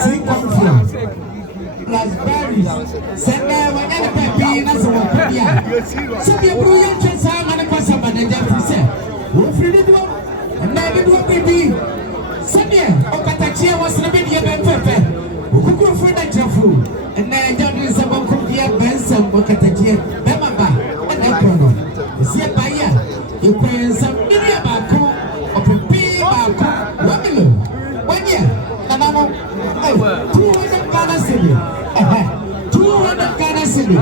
C.Confion. Raspberries. Send there when you're peppy, that's what so be a brilliant transformer and pass up and then say, we'll free the door and maybe do a baby. Send there, Okatachia was a bit of a pepper. Who could find a food and then don't do some cookie Benson, Okatachia, Bemaba, and Econo. See a buyer, you pay some million back or prepare back. One year, and I'm 200 Ghana city. 200 Ghana city.